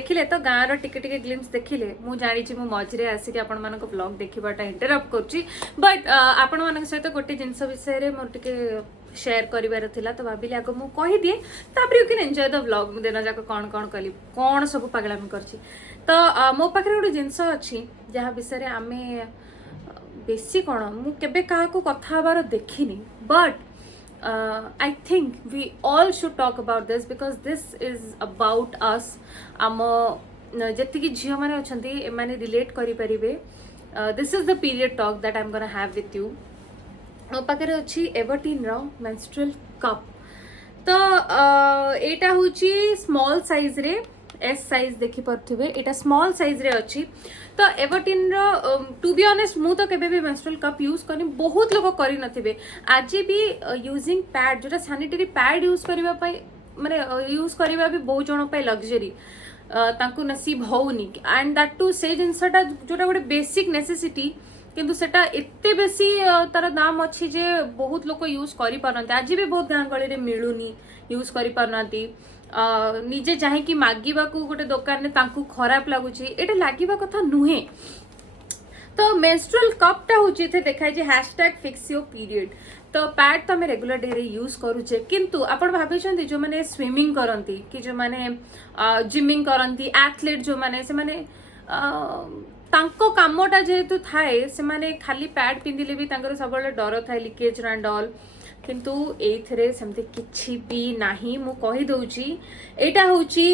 देखिले तो गाँव टिके टिके ग्लिम्स देखिले मु जानी मु मझे आसिक आपण मानक ब्लॉग देखिबाटा इंटरप्ट करुच्ची बट आपण मानक सहित गोटे जिनस विषय मोर टिके शेयर करिवार थिला तो भाबिली आगो मु कहि दिए तापर you can enjoy the vlog दिन जाक कौन कौन कली कौन सब पागलामी करछि तो मो पाखरे गोटे जिनस अछि जहाँ विषय आमे बेसी कौन मु केबे काहाको कथा हबार देखिनी but I think we all should talk about this because this is about us. आम जति झील मैंने अच्छे एमाने रिलेट करि परिबे. This is the period talk that I'm gonna have with you. मो पाखरे अच्छी एवर्टीन रो menstrual cup. तो एटा होची स्मॉल साइज रे एस साइज देखि परथिबे एटा स्मॉल साइज रे अछि तो एवर्टीन रो टू बी ऑनेस्ट मु तो केबे भी मेंस्ट्रुअल कप यूज करनी बहुत लोग करि नथिबे आज भी यूजिंग पैड जोटा सैनिटरी पैड यूज करबा पई माने यूज करबा भी बहुत जण पई लग्जरी तांकु नसीब होउनी एंड दैट टू से जिनसटा जोटा गोटे बेसिक नेसेसिटी किंतु सेटा एत्ते बेसी तार दाम अच्छी जे बहुत लोग यूज करि पारनते आज भी बहुत गाँ गली रे मिलुनी यूज करि पारनाती निजे चाहे कि मागिबा को गोटे दुकान में तांकु खराब लगुची एटा लागिबा कथा नुहे तो मेंस्ट्रुअल कप टा होची थे देखाई जे #fixyourperiod तो पैड तो हमें रेगुलर डे रे यूज करूचे किंतु आपण भाबिचंती जो माने स्विमिंग करंती कि जो माने जिमिंग करंती एथलीट जो माने से माने तांको कामटा जेहेतु थाए से माने खाली पैड पिंदिले भी तांकर सबले डर थाए लीकेज एंड ऑल किंतु एथरे सेमते किछि भी नाही मु कहि दउची एटा होची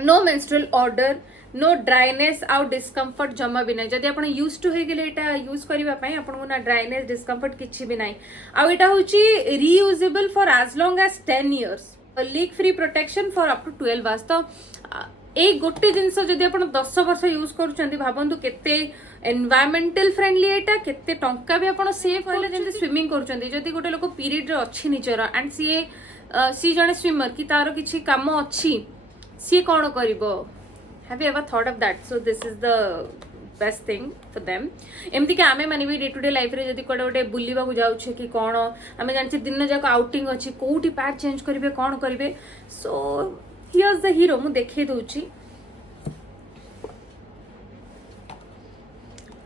no menstrual odour no dryness आउ डिस्कम्फर्ट जमा भी नहीं जदि आपण यूज टू हे गेले एटा यूज करबा पई आपण को ना ड्राइनेस डिस्कम्फर्ट किछि भी नाही आउ एटा होची reusable for as long as 10 years leak free protection for up to 12 hours तो ए गोटे जिनस जदि आपण 10 वर्ष यूज करूचंती भाबंतु केते एनवायरमेंटल फ्रेंडली एटा केते टंका भी आपण सेव होले जेंति स्विमिंग करूचंती जदि गोटे लोक पीरियड रे अछि निजर एंड सी जने स्विमर कि तारो किछि काम अछि सी कोन करिवो have you ever thought of that so this is the best thing for them एमती कि आमे माने भी डे टू डे लाइफ रे जदि कोडे गोटे बुलिबा को जाउछे कि कोन आमे जानछि दिन जाक आउटिंग अछि कोउटी पैड चेंज करिवे कोन करिवे सो हियर्स द हीरो मु देखै दउछि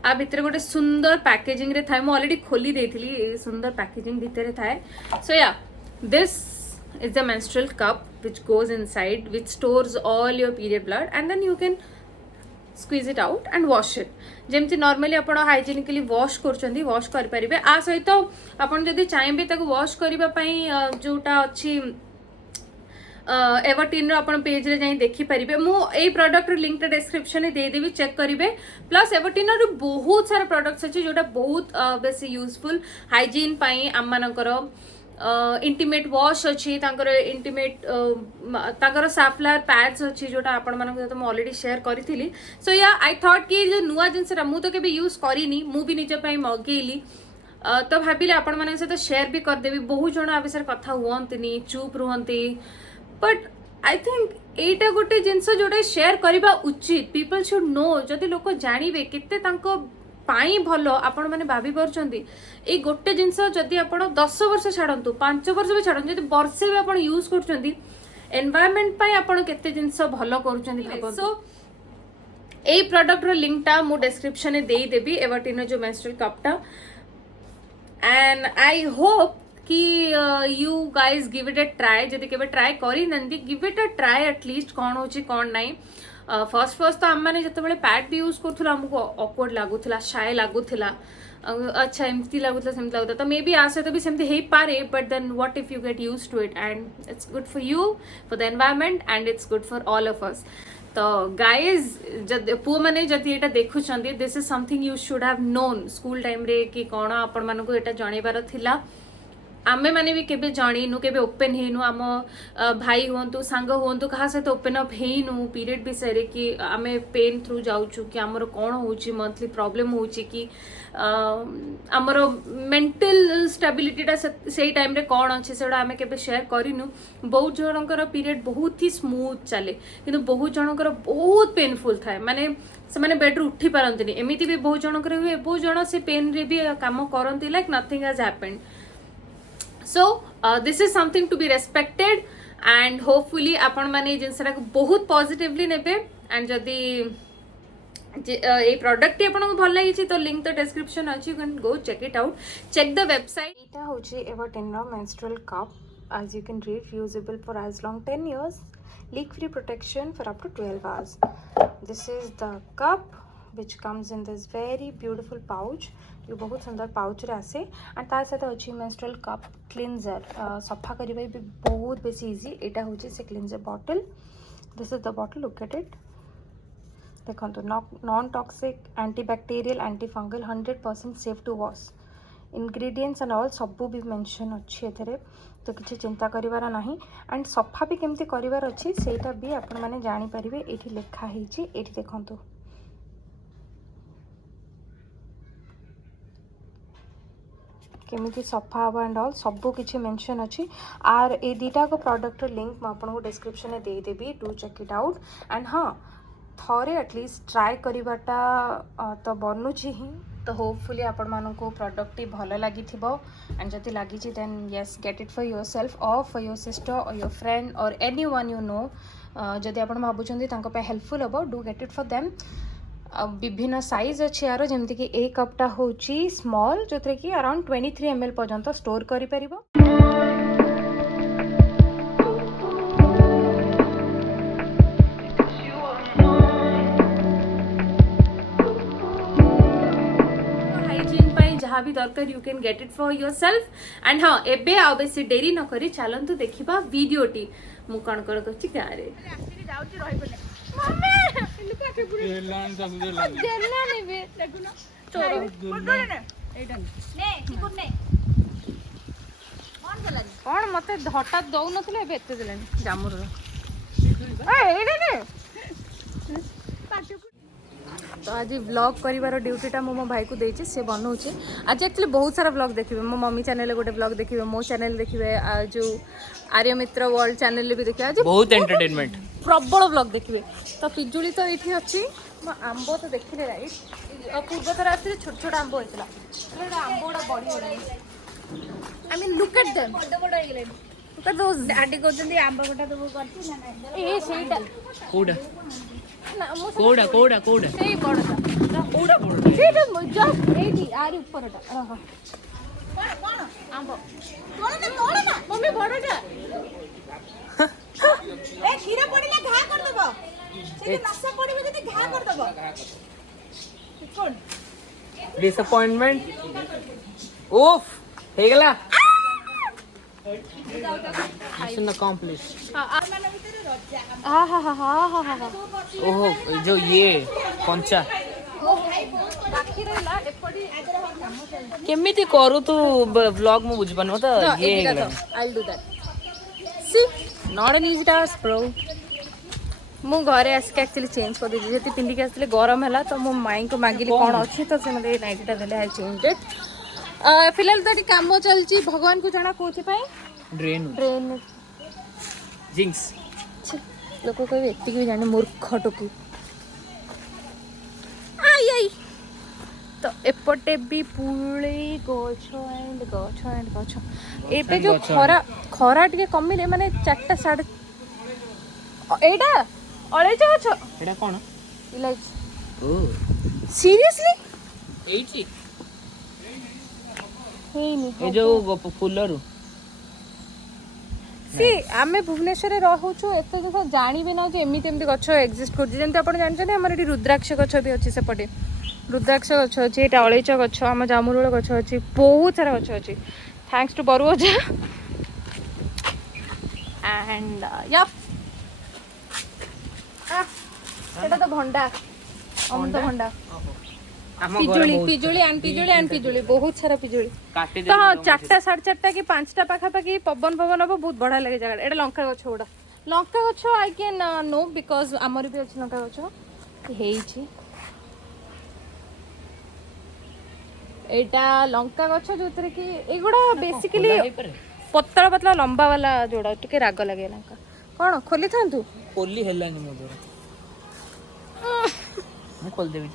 आ भितर गोटे सुंदर पैकेजिंग रे थाए मु ऑलरेडी खोली देथिली सुंदर पैकेजिंग भितर थाए सो या this is the menstrual cup which goes inside which stores all your period blood and then you can squeeze it out and wash it जेमति नॉर्मली आपण हाइजीनिकली वॉश करचंदी वॉश कर परिबे आ सहित आपण जदी चाहेबे ताको वॉश करिबा पई जोटा अछि एवर्टीन रो आपण पेज रे जाई देखि परिबे मु ए प्रोडक्ट रो लिंक डिस्क्रिप्शन रे दे देबी चेक करिवे प्लस एवर्टीन रो बहुत सारा प्रोडक्ट्स अछि जोटा बहुत बेसी यूजफुल हाइजीन पई हम मानकर इंटीमेट वॉश अच्छी इंटीमेट ताकर साफलार पैड्स अच्छी जोटा आपण मानक सहित मैं ऑलरेडी शेयर करी सो या आई थॉट कि जो नुआ जिनसटा मु तो केबे यूज करिनी मु भी निज पई मगेली तो भाबिले आपण मानक सहित शेयर भी कर देबी बहुत जण आ विषय कथा हुअंतनी चुप रुहंती बट आई थिंक एटा गोटे जिनस जोटा शेयर करबा उचित पीपल शुड नो जदि लोक जानिबे केते तांको पाई भलो आपण माने भाबी परचंती ए गोटे जिंस जदि आपण 10 वर्ष छाडंतु 5 वर्ष भी छाडंतु जदि वर्षे भी आपण यूज करचंती एनवायरनमेंट पाई आपण केते जिंस भलो करचंती सो ए प्रोडक्ट रो लिंक टा मु डिस्क्रिप्शन में देई देबी एवर्टीन जो मेंस्ट्रुअल कप टा एंड आई होप कि you guys give it a try जदि केबे ट्राई करी नंदी give it a try at least कोन होची कोन नाही फर्स्ट तो आम मैंने जिते पैड भी यूज करूँ आमको ऑकवर्ड लगुला शाय लगुला अच्छा एमती लगुला सेमती लगुला तो मे बी आ सहित भी सेमती हो पारे but then what if you get use to it and it's good for you for the environment and it's good for all of us तो गाइज जब पु मैंने जदि एटा देखुछंती this is something you should have known school time रे कि कौन आपण मानको एटा जणेबार थिला आमे माने भी केबे जानिनु केबे ओपन हेनु आम भाई हुंतु सांग हुंतु कहा सहित ओपन अप हेनु पीरियड विषय रे कि आमे पेन थ्रू जाउछु कि हमर कोन होउची मंथली प्रॉब्लम होउची कि हमर मेंटल स्टेबिलिटी से टाइम रे कोन अछि सेडा आमे केबे शेयर करिनु बहुत जनकर पीरियड बहुत ही स्मूथ चले किंतु बहुत जनकर बहुत पेनफुल थाए माने से माने बेड रू उठी पारंतनी एमिति भी बहुत जनकर हुए बहुत जन से पेन रे भी काम करंती like nothing has happened So this is something to be respected and hopefully आपण माने जिनसटा को बहुत पॉजिटिवली नेबे एंड जदी ये प्रोडक्ट आपको भल लगी तो लिंक तो डिस्क्रिप्शन अच्छी, you can go check it out, check the website. एटा होची ever 10 menstrual cup, as you can read, reusable for as long 10 years, leak free protection for up to 12 hours. This is the cup which comes in this very beautiful pouch, ये बहुत सुंदर pouch रे आसे and तार साथ अच्छी menstrual cup cleanser, सफा करबा भी बहुत बेसी इजी। एटा होची से cleanser bottle, this is the bottle, look at it, देखो non toxic, antibacterial, anti fungal, 100% safe to wash, ingredients and all सबू भी मेंशन अच्छी एथरे, तो किसी चिंता करिवार नाही। एंड सफा भी केमती करिवार अच्छी सेटा भी आपण माने जानि परिबे, एठी लिखा हिची, एठी देखंतु केमिति सफा हवा एंड ऑल सबू किसी मेंशन अच्छी। आर ए दीटा को प्रोडक्ट लिंक मैं आपको डिस्क्रिप्शन में दे देबी, do check it out. And हाँ, थोड़े एटलिस्ट ट्राए करिवाटा तो बनूची ही, तो होपफुली आपण मानको प्रोडक्ट भल लगी एंड जदि लगी then yes get it for yourself और फॉर योर सिस्टर और योर फ्रेंड और एनी वन यू नो, जदि आपण भावुं हेल्पफुल हम, do get it for them. विभिन्न साइज अच्छी यार, जमती कि ए कपटा होची स्मॉल, जो कि अराउंड 23 ml पर्यंत स्टोर करि परिबो। जहाँ भी दरकार you can get it for your self. And हाँ, एबे आ बेसी देरी न करी चलंतु देखिबा वीडियोटी। मु कण कण करछि गारे एक्चुअली जाउछि रहि बले मम्मी लुका के पुरी एलान दस दे लान जेला नेबे देखुना तोर कोडले ने एटा ने चिकुन ने कोन देलानी कोन मते हठात दउ नथिले एबे एते देलानी जामुर ए एडे ने तो आज व्लॉग करिवार ड्यूटीटा मो भाई को देछि, से बनाऊे। आज एक्चुअली बहुत सारा व्लॉग देखिए, मो मम्मी चैनल गोटे व्लॉग देखिए, मो चैनल देखिए, जो आर्य मित्र वर्ल्ड चैनल भी देखिए, आज बहुत एंटरटेनमेंट प्रबल व्लॉग देखिए। तो पिजुली तो ये अच्छी, आंब तो देखिले राइट, पूर्व थर आते छोट छोट आंब होता है, आंब गुड़ा बढ़ी I mean look at them, बड़ बड़ हो लुक एट दोस डैडी कहते आंब गुड़ा तो करती ना ए सेटा कोडा कोडा कोडा कोडा सेई बड़टा कोडा बड़टा सेटा जस्ट एटी आरी ऊपरटा रह कोन कोन आंब तोड़ ना मम्मी बड़टा ए खीरा पड़िला घा कर दबो, से नसा पड़िबे जति घा कर दबो कोन डिसअपॉइंटमेंट ओफ हे गेला मिशन अकम्प्लिश्ड। हां हां हां हां हां ओहो जो ये कंचा केमिति करू तू व्लॉग मु बुझ पानो तो ये गेला I will do that see not an easy task bro. मु घरे आसिक एक्चुअली चेंज कर दे जेती पिंडी के आसले गरम हैला, तो मो माई को मागिली कोन अछि, तो से मते नाइटीटा देले आई चेंज इट। फिलहाल तो काम चलती, भगवान को जाना कोथि पाई ड्रेन ड्रेन जिंक्स लोक कहे एति भी जाने मूर्ख टोकी आई आई। तो एपटे भी पुले गछ एंड गछ एंड गछ, एबे जो खरा खरा टिके कमिले माने 4टा साढ़े एटा अळेच गछ एटा कोन इलाइच ओ सीरियसली एटी हेनी ए जो फुलरू सी आमे भुवनेश्वर रहूछु, एते देखो जानी भी ना जे एमिति एमिति गछ एक्जिस्ट कर, जेंते आपण जानछन हमर एटी रुद्राक्ष गछ भी अछि, सेपटे रुद्राक्ष गछ अछि, एटा अळेच गछ, हम जामुरुळ गछ अछि, बहुत सारा गछ अछि, थैंक्स टू बरुजा एंड या एटा तो भंडा अमृत भंडा पिजुली पिजुली एंड पिजुली एंड पिजुली, बहुत सारा पिजुली। तो हाँ 4टा 4.5टा कि 5टा पाखापाखि पवन पवन हम बहुत बढ़िया लगे जगह। एटा लंका गछ गुड़ा, लंका गछ आई कैन नो बिकज आमर भी अच्छे लंका गछ हेइछि। एटा लंका गछ जो कि एगुड़ा बेसिकली पतला पतला लंबा वाला जोड़ा टिके राग लगे लंका। कौन खोली थांतु खोली हेलानी मो द्वारा मैं खोल देबी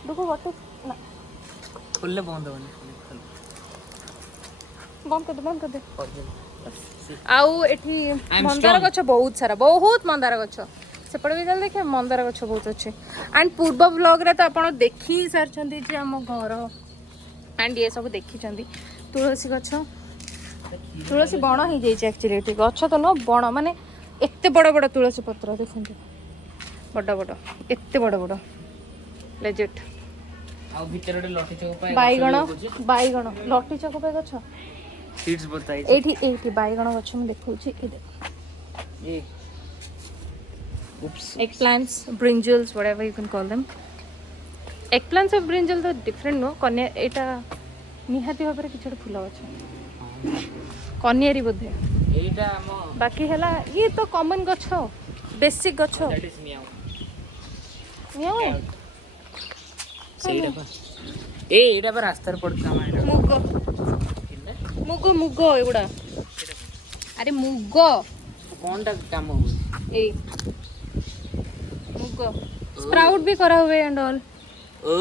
देखो व्हाट ना खोलले बंद होनी बंद कर दे आउ एठी मंदार गछ बहुत सारा बहुत मंदार गछ सेपटे भी चल देखिए मंदार गछ बहुत अच्छे एंड पूर्व ब्लॉग रे तो आपण देखि सारछंती जे हम घर एंड ये सब देखि चंदी तुलसी गछ तुलसी बण ही जाइए एक्चुअली एठी गछ तो न बण माने एते बड़ बड़ तुलसी पत्र देखंतु बड़ बड़ एते बड़ बड़ लेजिट आ भीतर लठी चौक पाए बाईगण लटी चक पे गछ सीड्स बताई एठी बाईगण गछ में देखौछि ए देख ये oops eggplants brinjals whatever you can call them eggplants of brinjal तो different नो कन्या एटा निहाती भाबरे किछड़ फूल गछ कन्यारी बोधे एटा हम बाकी हला ये तो कॉमन गछ बेसिक गछ दैट इज मियाओ यो सेटा पर ए एटा पर रास्ता पड़ता माइरा मुग मुग मुग एगुड़ा अरे मुग कोनटा काम हो ए मुग स्प्राउट भी करा हुए एंड ऑल ओ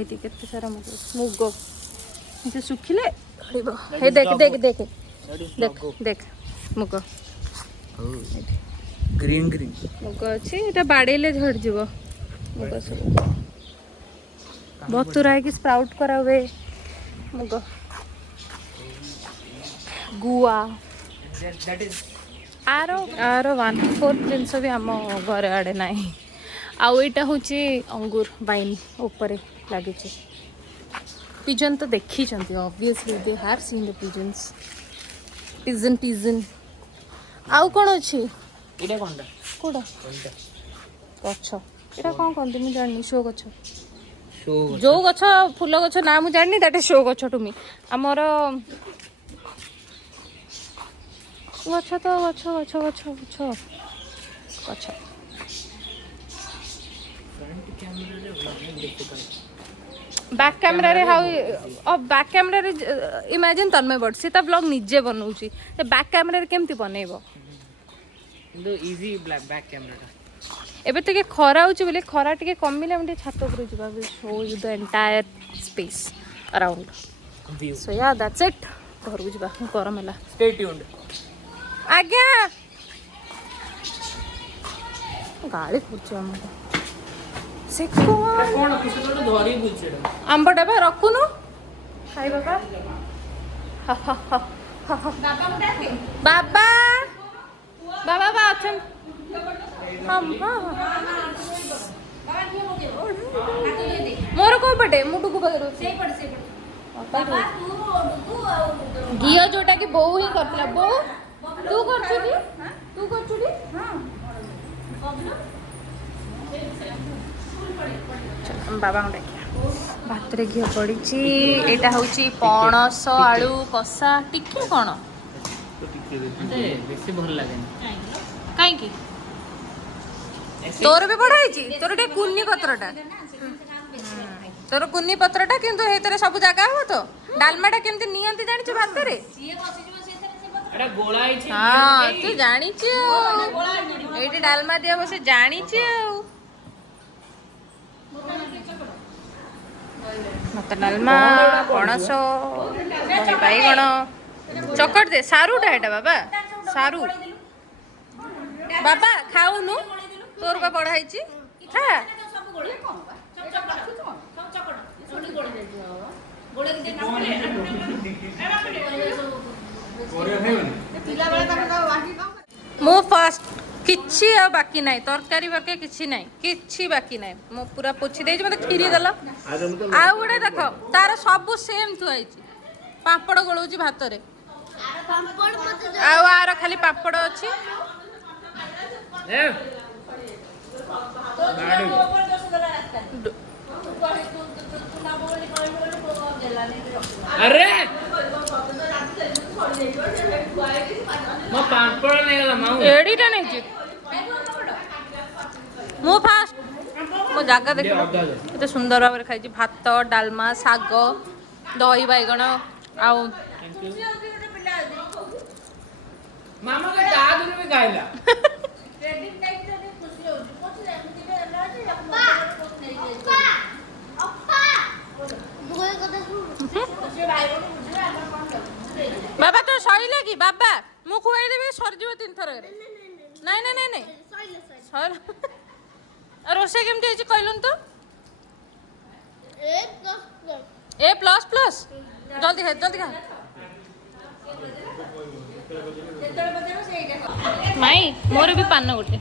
एटी केते सारा मुग मुग जे सुखिले हरिबो हे देख देख देख देख देख मुग ग्रीन ग्रीन मुग अछि एटा बाडेले झड़ जीवो मुग सब बहुत तुरा है कि स्प्राउट करा हुए मुग गुआ दैट इज आरो आरो 1/4 जिनस भी हम घर आड़े नाही आउ एटा होची अंगूर वाइन ऊपर लागी छी पिजन तो देखी चंती obviously they have seen the pigeons pigeon आउ कोन अछि एटा कोनटा कोडा गछ एटा कोन कोन तुम जानि शो गछ शो जो गछ फूल गछ ना मु जानि दैट इज शो गछ टुमी हमर गछ तो गछ गछ गछ गछ गछ फ्रंट कैमरा रे व्लॉग देखते कर बैक कैमरा रे हाउ अब बैक कैमरा रे imagine Tanmay but Sita vlog निजे बनौची ते बैक कैमरा रे केमती बनेइबो दो इजी बैक कैमरा एबे तके खरा होची बोले खरा टिके कमिले हम छात ऊपर जिबा will show you the entire space around view so या दैट्स इट घर जिबा गरम होला स्टे ट्यून्ड आज्ञा गाड़ी खुर्ची हम से कोन कोन कुछ तो धरी बुझछेडा आंबटा बा रखुनु खाइबा का बाबा बाबा बा अछन हम मोर को पटे मुटु को बगरो से पड़ घियो जोटा कि बो ही करतला बो तू करछुडी हां बाबा डाकिया भात रे घियो पड़ीची एटा होची पणस आलू कसा टिके कोन मते बेसी भल लागेन काई की तोर भी पढ़ाई तोर टे कुन्नी पत्रटा तोर कुन्नी पत्रटा किंतु हेतरे सब जगह हो तो डालमाटा केमती नियंती जानि छ भात रे एटा गोळाई छी हां तू जानि छ एटी डालमा दिया बसे जानि छ मत डालमा पणस दही बाईगण चकट दे सारूटा एटा बाबा सारू बाबा खाऊनु तोर का पढ़ाई छी खा मो फास्ट किछि आ बाकी नाही तरकारी बाकी किछि नाही किछि बाकी नाही मो पूरा पोछि देछि मते खीरी देला आ गुडे देखो तार सब सेम थुआई छी पापड़ गळौची भात रे आ आर खाली पापड़ अछि ए अरे म पापड़ नै गला माउ एडीटा नै छी मो फास्ट मो जागा देखो एते सुंदर भाबरे खाइ छी भात डालमा साग दही बाइगण आ मामा के दाद में गाइला बाबा तो सही लगी बाबा ମୁଁ ଖୁଆଇଦେବି ସରିଯିବ 3 ଥରକରେ। ନାଇଁ ନାଇଁ ନାଇଁ ନାଇଁ ରୋଷେଇ କେମିତି ହେଇଛି କହିଲୁନି ତ? A++। ଜଲ୍ଦି ଖା ଜଲ୍ଦି ଖା। ମାଇ ମୋର ବି ପାନ ଗୋଟେ।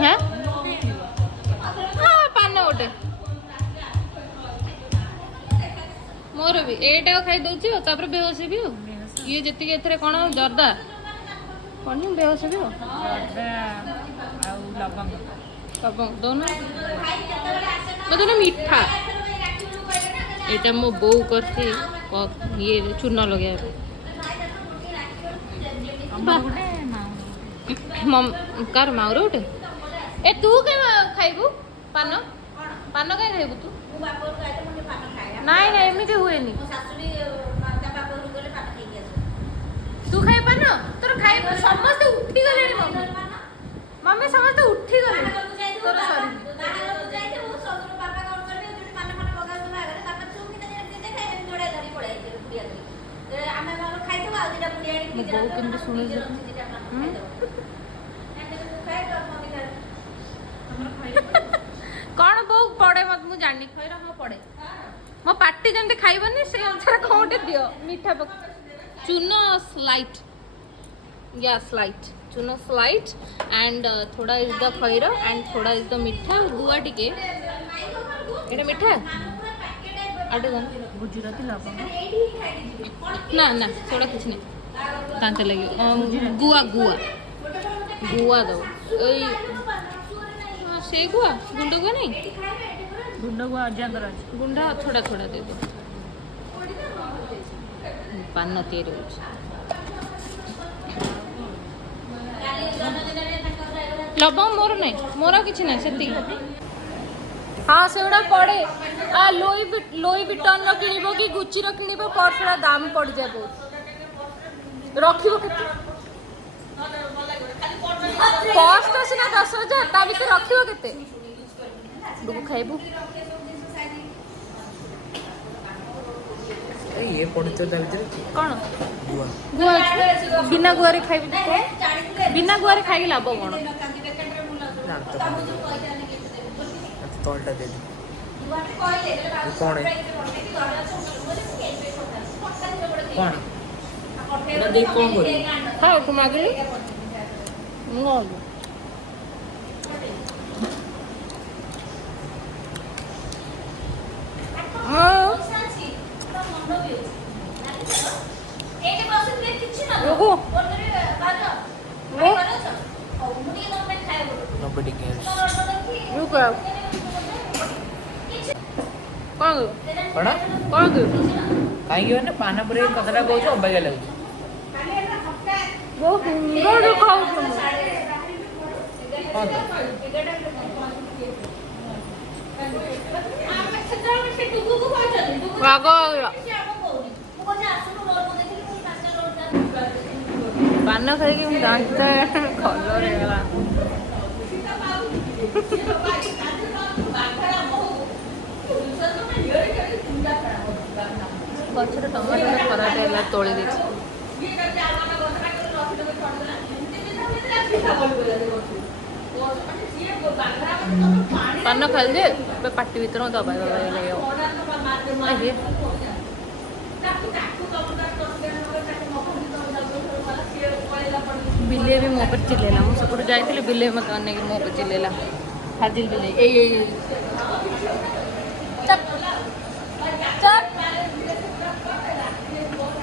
ହଁ ପାନ ଗୋଟେ ମୋର ବି ଏଇଟା ଖାଇ ଦଉଛି ଆଉ ତାପରେ ବେହୋସ ବି ଆଉ ଇଏ ଯେତିକି ଏଥିରେ କଣ ଜର୍ଦା କଣ ବେହୋସ ବି ଆଉ ଲବଙ୍ଗ ଦଉନ ମତେ ମିଠା ଏଇଟା ମୋ ବୋଉ କରିଛି ଇଏ ଚୂନ ଲଗେଇବା କାର ମାଉର ଗୋଟେ ଏ ତୁ ଖାଇବୁ ପାନ ପାନ କାଇଁ ଖାଇବୁ ତୁ? ନାଇଁ ନାଇଁ ଏମିତି ହୁଏନି। ତୁ ଖାଇ ପାନ ତୋର ଖାଇ ସମସ୍ତେ ଉଠିଗଲେଣି ମମ୍ମି ସମସ୍ତେ ଉଠିଗଲେଣି ତୋର ସରି ମୋ ବୋଉ କେମିତି ଶୁଣୁଛି କଣ ବୋଉ ପଡେ ମତେ ମୁଁ ଜାଣିନି ଖଇର ହଁ ପଡେ ମୋ ପାଟି ଯେମିତି ଖାଇବନି ସେ ଅନୁସାରେ କଣ ଗୋଟେ ଦିଅ ମିଠା चूनो स्लाइट या स्लाइट चूनो स्लाइट एंड थोड़ा इज द खैर एंड थोड़ा इज द मीठा गुआ टिके एटा मीठा आटे कौन गुजराती लवंग ना ना थोड़ा कुछ नहीं दांत लगे गुआ गुआ गुआ दो से गुआ गुंड गुआ नहीं गुंड गुआ अजागर गुंडा थोड़ा थोड़ा दे दो पान तीर लवंग मोर नहीं मोर किसी ना से हाँ से पड़े लोई विटन किणव कि गुची किणव पर्सरा दाम पड़ जाए बहुत रखिब कस्ट सीना 10,000 ता भीतर रखिब केते खाइबू ये पड़ते कौन गुआ बिना गुआरे खाइबू बिना गुआरे खाई लाभ कौन तलटा दे कौन है कौन ना देख कौन बोल हाँ तुम आगे Nobody cares. कौन कौन कहीं पान पर कथा कौच अबाग्या लगे पान खाई दांत कलर ହେଇଗଲା गचर टमाटो खराब है तोड़ी दे पान खाई दे पाटी भर दबा दबा लगे बिले भी मो पर चिल्लेला मुझे सब जाइए बिले मत अनेक मो पर चिल्लेला हाजिर बिले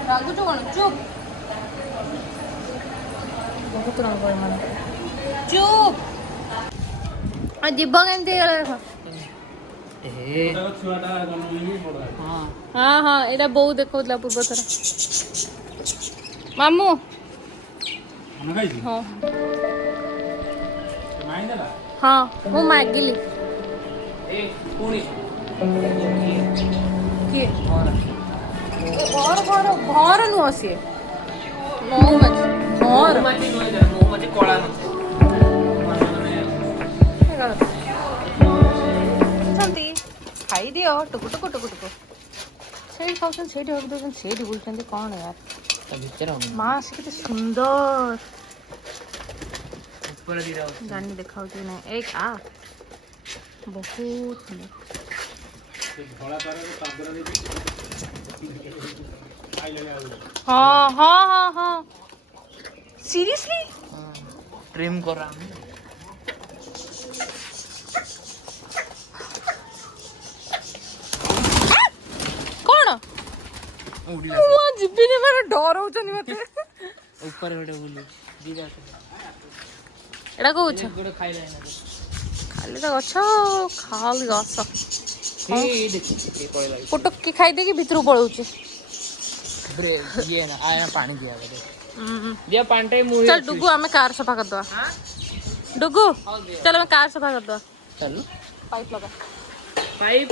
रागुच कौन चुप बहुत रंग चुप जीव केमती हाँ हाँ यहाँ बो देखा पूर्व थर मामू हाँ हाँ मु मागिली किए घर नुह सी मऊमाछी कला खाई दियो टुकु टुकु टुकु टुकु से खाऊन से बुलूँ कौन यार ତା ଭିତରେ ହବ ମା ସେ କେତେ ସୁନ୍ଦର ଉପରେ ଦିଟା ଅଛି ଜାଣି ଦେଖାଉଛି କି ନାହିଁ ଏକ ଆ ବହୁତ ସୁନ୍ଦର ହଁ ହଁ ହଁ ହଁ ସିରିୟସଲି ट्रिम करा କଣ उड़िला ମୁଁ ଯିବିନି ମାନେ ଡରଉଛନ୍ତି ମତେ ऊपर गोटे बुलु दिदा ଏଟା କହୁଛ गोटे खाइला ना ଖାଲି ତ ଗଛ ଖାଲି ଗଛ ए देखो ये पळला पुटुक्की ଖାଇଦେଇକି ଭିତରୁ ପଳଉଛି ब्रे ये ना आया पानी दिया दिया पानी मुही चल डुगू हमें कार सफा कर दो डुगू चल हमें कार सफा कर दो चल पाइप लगा पाइप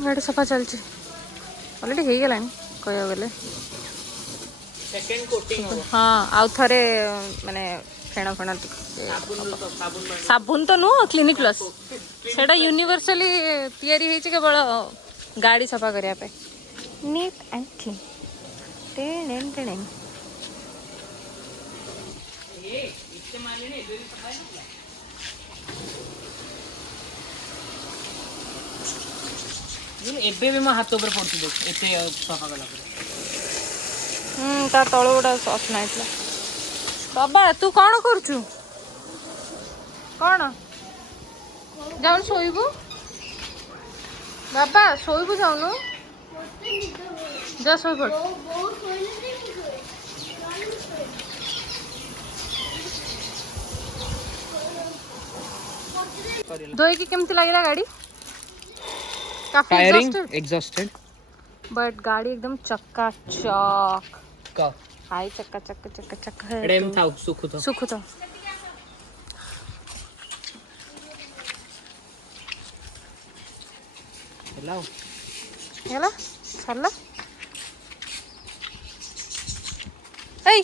गाड़ी सफा चलती ऑलरेडी हो गलानी कह गले सेकंड कोटिंग हो हाँ आउ थरे माने फेण फेण साबुन तो नुह क्लिनिक प्लस सेटा यूनिवर्सली तैयारी होईची केवल गाड़ी सफा करिया पे neat and clean ten ten ये इससे मारने ने इधर ही सफाई ना एबे भी मैं हाथ ऊपर पड़ती देख एते सफा कला पर ता तळ गोटा असना इतला बाबा तू कौन करछु कौन जाऊन सोइबू बाबा सोइबू जाऊनु जा सोइ पड़ दोई की केमती लागला गाड़ी काफी एग्जॉस्टेड बट गाड़ी एकदम चकाचक का हाय चक्का चक्का चक्का चक्का है रेम था सुख तो हेलो ହେଲା ଛାଡ଼ିଲା ଏଇ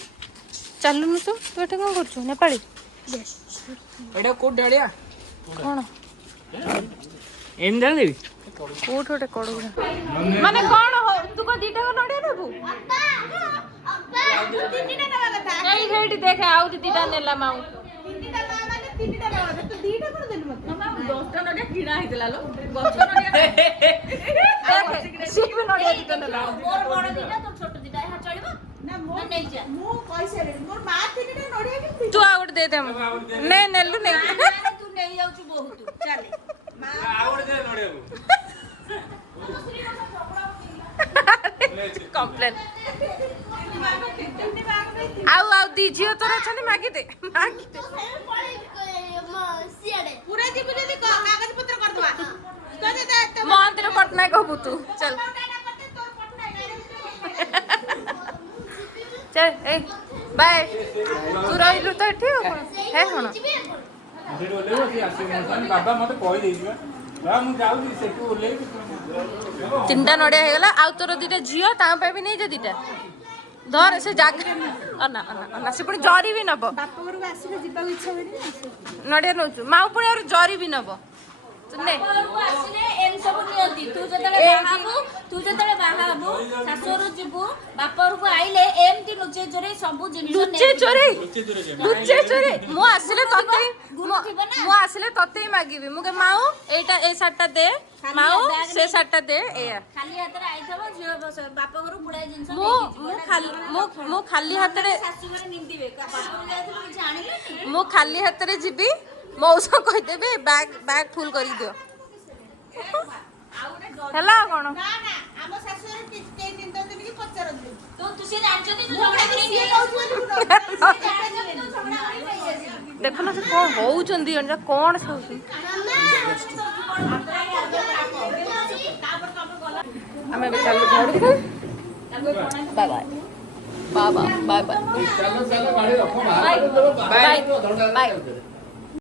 ଚାଲୁନୁ ତୁ ଏଠି କ'ଣ କରୁଛୁ ନେପାଳୀ ଏଟା କୋଉ ଡାଳିଆ କ'ଣ ଏମ୍ ଜାଣି ଦେବି କୋଉଠି ଗୋଟେ କଡ଼ୁ ମାନେ କ'ଣ ତୁ କ'ଣ ଦିଟା ନଡ଼ିଆ ନେବୁ ଏଇ ସେଇଠି ଦେଖେ ଆଉ ଦିଟା ନେଲା ମାଉ ତୁ ଆଉ ଗୋଟେ ଦେଇଦେ ନେ ନେଲୁ ନେଇ କମ୍ପ୍ଲେନ୍ ଆଉ ଆଉ ଦି ଝିଅ ତୋର ଅଛନ୍ତି ମାଗିଦେ ମାଗିଦେ ମହାନ୍ତିର ପଟ୍ଟନାୟକ ହବୁ ତୁ ଚାଲ ଚାଲ ଏ ବାଏ ତୁ ରହିଲୁ ତ ଏଠି ଆଉ କ'ଣ ହେ କ'ଣ ବାବା ମତେ କହିଦେଇଯିବା ମୁଁ ଯାଉଛି ସେଠୁ ଓହ୍ଲେଇକି ତିନିଟା ନଡ଼ିଆ ହେଇଗଲା ଆଉ ତୋର ଦିଟା ଝିଅ ତାଙ୍କ ପାଇଁ ବି ନେଇଯା ଦିଟା ଧର ସେ ଜାଗା ଅନା ଅନା ଅନା ସେ ପୁଣି ଜରି ବି ନବ ନଡ଼ିଆ ନଉଛୁ ମାଉ ପୁଣି ଆହୁରି ଜରି ବି ନବ ତୁ ନେ ତୁ ଯେତେବେଳେ ବାହା ହବୁ ଶାଶୁଘରୁ ଯିବୁ ବାପ ଘରକୁ ଆଇଲେ ଏମିତି ଲୁଚେଇ ଚୋରେଇ ସବୁ ଜିନିଷ ଲୁଚେଇ ଚୋରେଇ ମୁଁ ଆସିଲେ ତତେ ମୁଁ ଆସିଲେ ତତେ ହିଁ ମାଗିବି ମୁଁ କହେ ମାଉ ଏଇଟା ଏ ଶାର୍ଟଟା ଦେ ମାଉ ସେ ଶାର୍ଟଟା ଦେ ଏଇଆ ଖାଲି ହାତରେ ଆଇଥିବ ଝିଅ ବାପ ଘରୁ ପୁଳାଏ ଜିନିଷ ମୁଁ ଖାଲି ହାତରେ ଶାଶୁଘରେ ନିନ୍ଦିବେ ବାପ ଘରୁ ଯାଇଥିଲୁ କିଛି ଆଣିଲେନି ମୁଁ ଖାଲି ହାତରେ ଯିବି ମଉସା କହିଦେବି ବ୍ୟାଗ ଫୁଲ କରିକି ଦିଅ ହେଲା ଆଉ କ'ଣ ଆମ ଶାଶୁଘରେ କେହି ନିନ୍ଦନ୍ତିନି କି ପଚାରନ୍ତିନି ତୁ ସେ ଜାଣିଛନ୍ତି ଦେଖୁନ ସେ କ'ଣ ହଉଛନ୍ତି କ'ଣ ସେ ହଉଛନ୍ତି ଆମେ ଏବେ ଚାଲୁ ଘରକୁ bye bye bye bye bye bye bye bye